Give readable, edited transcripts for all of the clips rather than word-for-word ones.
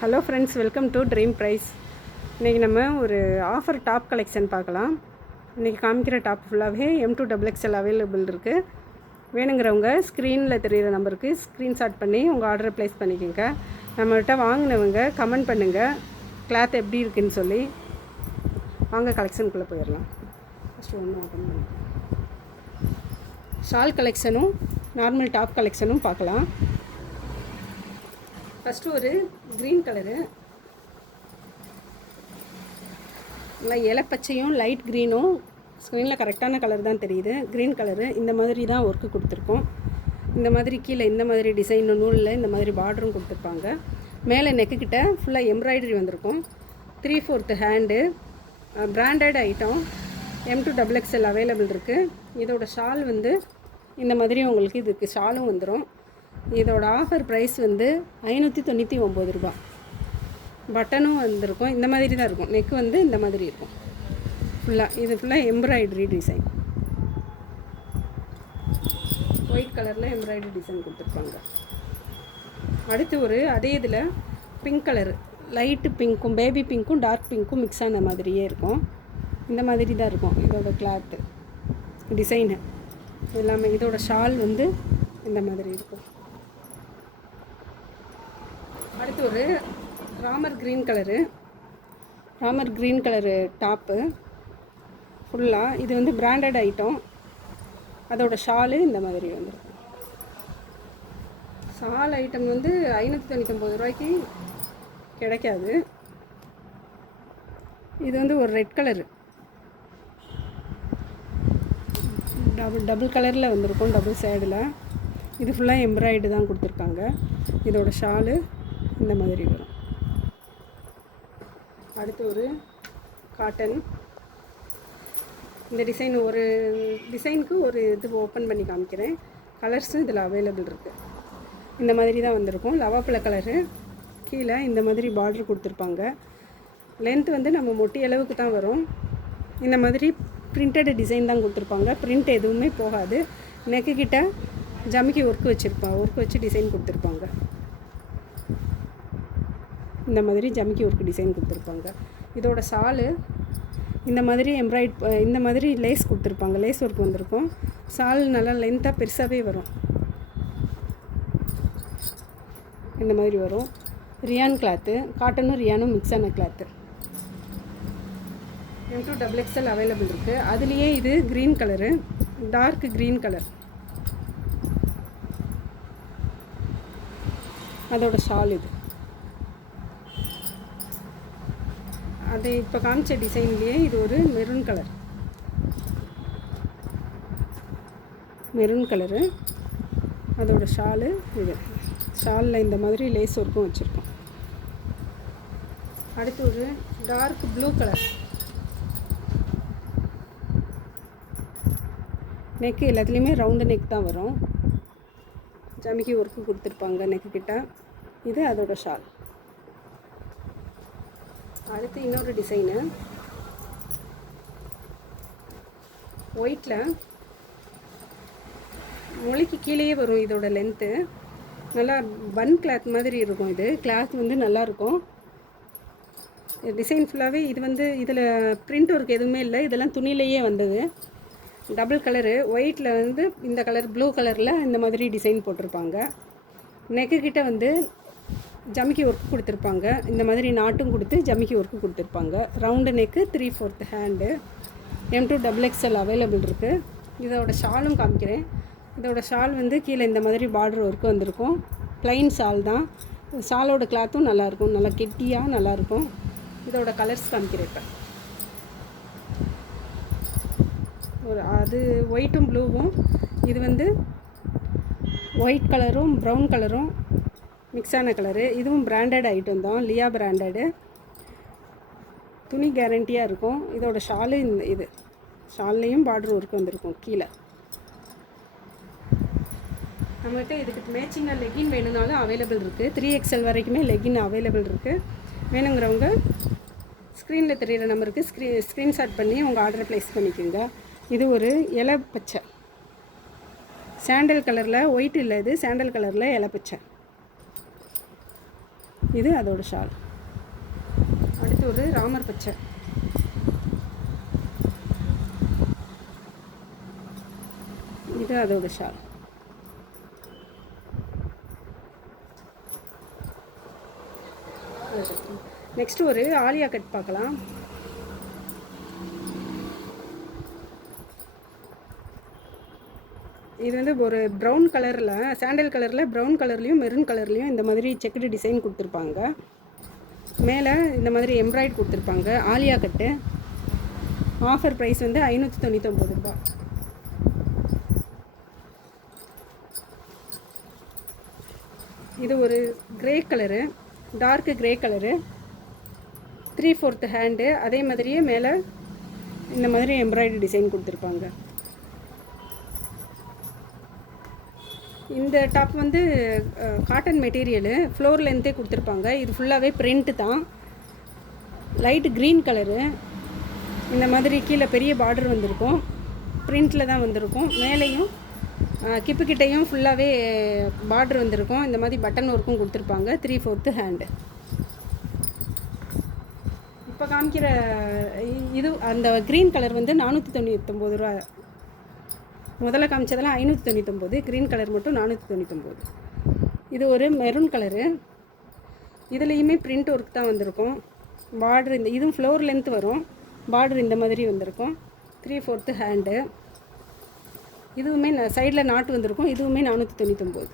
Hello friends, welcome to dream price. இன்றைக்கி நம்ம ஒரு ஆஃபர் டாப் கலெக்ஷன் பார்க்கலாம். இன்றைக்கி காமிக்கிற டாப் ஃபுல்லாகவே M2XXL அவைலபிள் இருக்குது. வேணுங்கிறவங்க ஸ்க்ரீனில் தெரிகிற நம்பருக்கு ஸ்க்ரீன்ஷாட் பண்ணி உங்கள் ஆர்டரை ப்ளேஸ் பண்ணிக்கோங்க. நம்மகிட்ட வாங்கினவங்க கமெண்ட் பண்ணுங்கள் கிளாத் எப்படி இருக்குன்னு சொல்லி. வாங்க கலெக்ஷனுக்குள்ளே போயிடலாம். ஃபஸ்ட்டு ஒன்று ஓப்பன் பண்ணி ஷால் கலெக்ஷனும் நார்மல் டாப் கலெக்ஷனும் பார்க்கலாம். ஃபஸ்ட்டு ஒரு க்ரீன் கலரு, நல்லா இலப்பச்சையும் லைட் க்ரீனும், ஸ்க்ரீனில் கரெக்டான கலர் தான் தெரியுது. க்ரீன் கலரு இந்த மாதிரி தான் ஒர்க்கு கொடுத்துருக்கோம். இந்த மாதிரி கீழே இந்த மாதிரி டிசைன் நூலில் இந்த மாதிரி பார்டரும் கொடுத்துருப்பாங்க. மேலே நெக்குக்கிட்ட ஃபுல்லாக எம்ப்ராய்டரி வந்திருக்கும். 3/4 hand, branded item. M2XXL available இருக்குது. இதோட ஷால் வந்து இந்த மாதிரி உங்களுக்கு இதுக்கு ஷாலும் வந்துடும். இதோட ஆஃபர் ப்ரைஸ் வந்து 599 ரூபா. பட்டனும் வந்திருக்கும். இந்த மாதிரி தான் இருக்கும். நெக்கு வந்து இந்த மாதிரி இருக்கும். இது ஃபுல்லாக எம்ப்ராய்டரி டிசைன். ஒயிட் கலரில் எம்ப்ராய்டரி டிசைன் கொடுத்துருப்பாங்க. அடுத்து ஒரு அதே இதில் பிங்க் கலரு, லைட்டு பிங்க்கும் பேபி பிங்க்கும் டார்க் பிங்க்கும் மிக்ஸ் ஆன மாதிரியே இருக்கும். இந்த மாதிரி தான் இருக்கும் இதோட கிளாத்து டிசைனு எல்லாமே. இதோட ஷால் வந்து இந்த மாதிரி இருக்கும். அடுத்து ஒரு ராமர் க்ரீன் கலரு டாப்பு ஃபுல்லாக. இது வந்து பிராண்டட் ஐட்டம். அதோட ஷாலு இந்த மாதிரி வந்துருக்கும். ஷால் ஐட்டம் வந்து 599 ரூபாய்க்கு கிடைக்காது. இது வந்து ஒரு ரெட் கலரு, டபுள் கலரில் வந்திருக்கும், டபுள் சைடில். இது ஃபுல்லாக எம்ப்ராய்டு தான் கொடுத்துருக்காங்க. இதோட ஷாலு இந்த மாதிரி வரும். அடுத்து ஒரு காட்டன். இந்த டிசைன் ஒரு டிசைனுக்கு ஒரு இது ஓப்பன் பண்ணி காமிக்கிறேன். கலர்ஸும் இதில் அவைலபிள் இருக்குது. இந்த மாதிரி தான் வந்திருக்கும். லவாப்பழ கலரு. கீழே இந்த மாதிரி பார்டர் கொடுத்துருப்பாங்க. லென்த் வந்து நம்ம மொட்டி அளவுக்கு தான் வரும். இந்த மாதிரி பிரிண்டட் டிசைன் தான் கொடுத்துருப்பாங்க. பிரிண்ட் எதுவுமே போகாது. நெக்கு கிட்ட ஜமிக்கி ஒர்க் வச்சு டிசைன் கொடுத்துருப்பாங்க. இந்த மாதிரி ஜமிக்கி ஒர்க் டிசைன் கொடுத்துருப்பாங்க. இதோட ஷாலு இந்த மாதிரி இந்த மாதிரி லேஸ் கொடுத்துருப்பாங்க. லேஸ் ஒர்க் வந்திருக்கும். ஷால் நல்லா லென்த்தாக பெருசாகவே வரும். இந்த மாதிரி வரும். ரியான் கிளாத்து, காட்டனும் ரியானும் மிக்ஸ் ஆன கிளாத்து. M2XXL அவைலபிள் இருக்குது. அதுலேயே இது green colour, dark green colour. அதோட ஷால் இது. அது இப்போ காமிச்ச டிசைன்லேயே இது ஒரு மெரூன் கலரு. அதோட ஷாலு இது. ஷாலில் இந்த மாதிரி லேஸ் ஒர்க்கும் வச்சுருக்கோம். அடுத்து ஒரு டார்க் ப்ளூ கலர். நெக்கு எல்லாத்துலேயுமே ரவுண்டு நெக் தான் வரும். ஜமிக்கி ஒர்க்கு கொடுத்துருப்பாங்க நெக்கு கிட்ட. இது அதோட ஷால். அடுத்து இன்னொரு டிசைனு ஒயிட்டில் மொழிக்கு கீழேயே வரும். இதோட லென்த்து நல்லா பன் கிளாத் மாதிரி இருக்கும். இது கிளாத் வந்து நல்லாயிருக்கும். டிசைன் ஃபுல்லாகவே இது வந்து இதில் பிரிண்ட் ஒர்க் எதுவுமே இல்லை. இதெல்லாம் துணியிலேயே வந்தது. Double colour. ஒயிட்டில் வந்து இந்த கலர் ப்ளூ கலரில் இந்த மாதிரி டிசைன் போட்டிருப்பாங்க. நெக்கு கிட்ட வந்து ஜமிக்கி ஒர்க்கு கொடுத்துருப்பாங்க. இந்த மாதிரி நாட்டும் கொடுத்து ஜமிக்கி ஒர்க்கு கொடுத்துருப்பாங்க. Round neck, 3/4 hand. M2XXL available இருக்குது. இதோட ஷாலும் காமிக்கிறேன். இதோட ஷால் வந்து கீழே இந்த மாதிரி பார்டர் ஒர்க்கு வந்திருக்கும். ப்ளைன் ஷால் தான். ஷாலோட கிளாத்தும் நல்லாயிருக்கும். நல்லா கெட்டியாக நல்லாயிருக்கும். இதோட கலர்ஸ் காமிக்கிறேன் இப்போ. அது ஒயிட்டும் ப்ளூவும். இது வந்து ஒயிட் கலரும் ப்ரௌன் கலரும் மிக்ஸான கலரு. இதுவும் பிராண்டட் ஐட்டம் தான், லியா பிராண்டடு. துணி கேரண்டியாக இருக்கும். இதோட ஷாலு இது ஷால்லையும் பார்டர் ஒர்க் வந்திருக்கும் கீழே. நம்மகிட்ட இதுக்கு மேட்சிங்காக லெகின் வேணும்னாலும் அவைலபிள் இருக்குது. 3XL வரைக்குமே லெகின் அவைலபிள் இருக்குது. வேணுங்கிறவங்க ஸ்க்ரீனில் தெரிகிற நம்பருக்கு ஸ்க்ரீன்ஷாட் பண்ணி உங்கள் ஆர்டரை ப்ளேஸ் பண்ணிக்கோங்க. இது ஒரு இலை பச்சை சாண்டல் கலரில், ஒயிட் இல்லை, இது சாண்டல் கலரில் இலை பச்சை. இது அதோட ஷால். அடுத்து ஒரு ராமர் பச்சை. இது அதோட ஷால். நெக்ஸ்ட் ஒரு ஆலியா கட் பார்க்கலாம். இது வந்து ஒரு ப்ரௌன் கலரில், சாண்டல் கலரில் ப்ரௌன் கலர்லேயும் மெரூன் கலர்லேயும் இந்த மாதிரி செக்குடு டிசைன் கொடுத்துருப்பாங்க. மேலே இந்த மாதிரி எம்ப்ராய்ட் கொடுத்துருப்பாங்க. ஆலியா கட்டு. ஆஃபர் ப்ரைஸ் வந்து 599 ரூபா. இது ஒரு grey colour, dark grey colour, 3/4 hand. அதே மாதிரியே மேலே இந்த மாதிரி எம்ப்ராய்டரி டிசைன் கொடுத்துருப்பாங்க. இந்த டாப் வந்து காட்டன் மெட்டீரியலு, ஃப்ளோர் லென்த்தே கொடுத்துருப்பாங்க. இது ஃபுல்லாகவே பிரிண்ட்டு தான். Light green colour. இந்த மாதிரி கீழே பெரிய பார்டர் வந்திருக்கும், பிரிண்டில் தான் வந்திருக்கும். மேலேயும் கிப்புக்கிட்டையும் ஃபுல்லாகவே பார்டர் வந்திருக்கும். இந்த மாதிரி பட்டன் ஒர்க்கும் கொடுத்துருப்பாங்க. 3/4 ஹேண்டு. இப்போ காமிக்கிற இது அந்த க்ரீன் கலர் வந்து 499 ரூபா. முதல்ல காமிச்சதெல்லாம் 599, க்ரீன் கலர் மட்டும் 499. இது ஒரு மெரூன் கலரு. இதுலேயுமே பிரிண்ட் ஒர்க் தான் வந்திருக்கும். பார்டர் இந்த இதுவும் ஃப்ளோர் லென்த் வரும். பார்டர் இந்த மாதிரி வந்திருக்கும். 3/4 ஹேண்டு. இதுவுமே சைடில் நாட்டு வந்திருக்கும். இதுவுமே 499.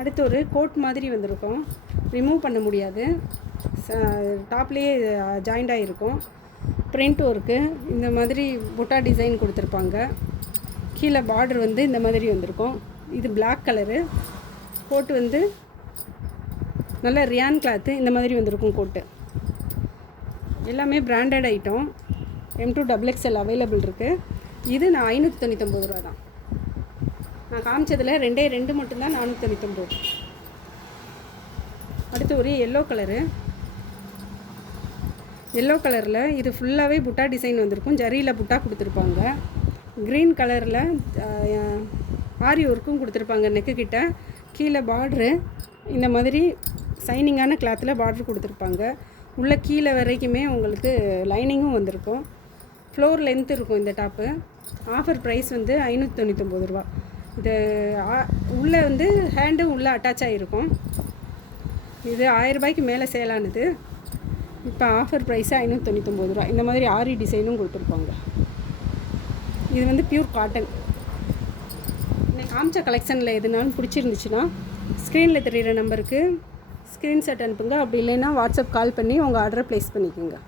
அடுத்து ஒரு கோட் மாதிரி வந்திருக்கும். ரிமூவ் பண்ண முடியாது, டாப்லேயே ஜாயிண்டாக இருக்கும். பிரிண்ட் ஒர்க்கு இந்த மாதிரி புட்டா டிசைன் கொடுத்துருப்பாங்க. கீழே பார்டர் வந்து இந்த மாதிரி வந்திருக்கும். இது பிளாக் கலரு. கோட்டு வந்து நல்ல ரியான் கிளாத்து இந்த மாதிரி வந்திருக்கும் கோட்டு. எல்லாமே branded item. M2 XXL available இருக்குது. இது நான் 599 ரூபா தான். நான் காமிச்சதில் 2 மட்டும்தான் 499. அடுத்து ஒரு எல்லோ கலரு. எல்லோ கலரில் இது ஃபுல்லாகவே புட்டா டிசைன் வந்திருக்கும். ஜரியில் புட்டா கொடுத்துருப்பாங்க. க்ரீன் கலரில் ஆரி ஒர்க்கும் கொடுத்துருப்பாங்க. நெக்குக்கிட்ட கீழே பார்ட்ரு இந்த மாதிரி சைனிங்கான கிளாத்தில் பார்ட்ரு கொடுத்துருப்பாங்க. உள்ளே கீழே வரைக்குமே உங்களுக்கு லைனிங்கும் வந்திருக்கும். ஃப்ளோர் லென்த் இருக்கும் இந்த டாப்பு. ஆஃபர் ப்ரைஸ் வந்து 599 ரூபா. இது உள்ளே வந்து ஹேண்டும் உள்ளே அட்டாச் ஆகிருக்கும். இது 1000 ரூபாய்க்கு மேலே சேலானது. இப்போ ஆஃபர் ப்ரைஸு 599 ரூபா. இந்த மாதிரி ஆரி டிசைனும் கொடுத்துருப்பாங்க. இது வந்து பியூர் காட்டன். இன்னைக்கு காமிச்ச கலெக்ஷனில் எதுனாலும் பிடிச்சிருந்துச்சுன்னா ஸ்க்ரீனில் தெரிகிற நம்பருக்கு ஸ்க்ரீன்ஷாட் அனுப்புங்க. அப்படி இல்லைன்னா வாட்ஸ்அப் கால் பண்ணி உங்கள் ஆர்டரை ப்ளேஸ் பண்ணிக்கோங்க.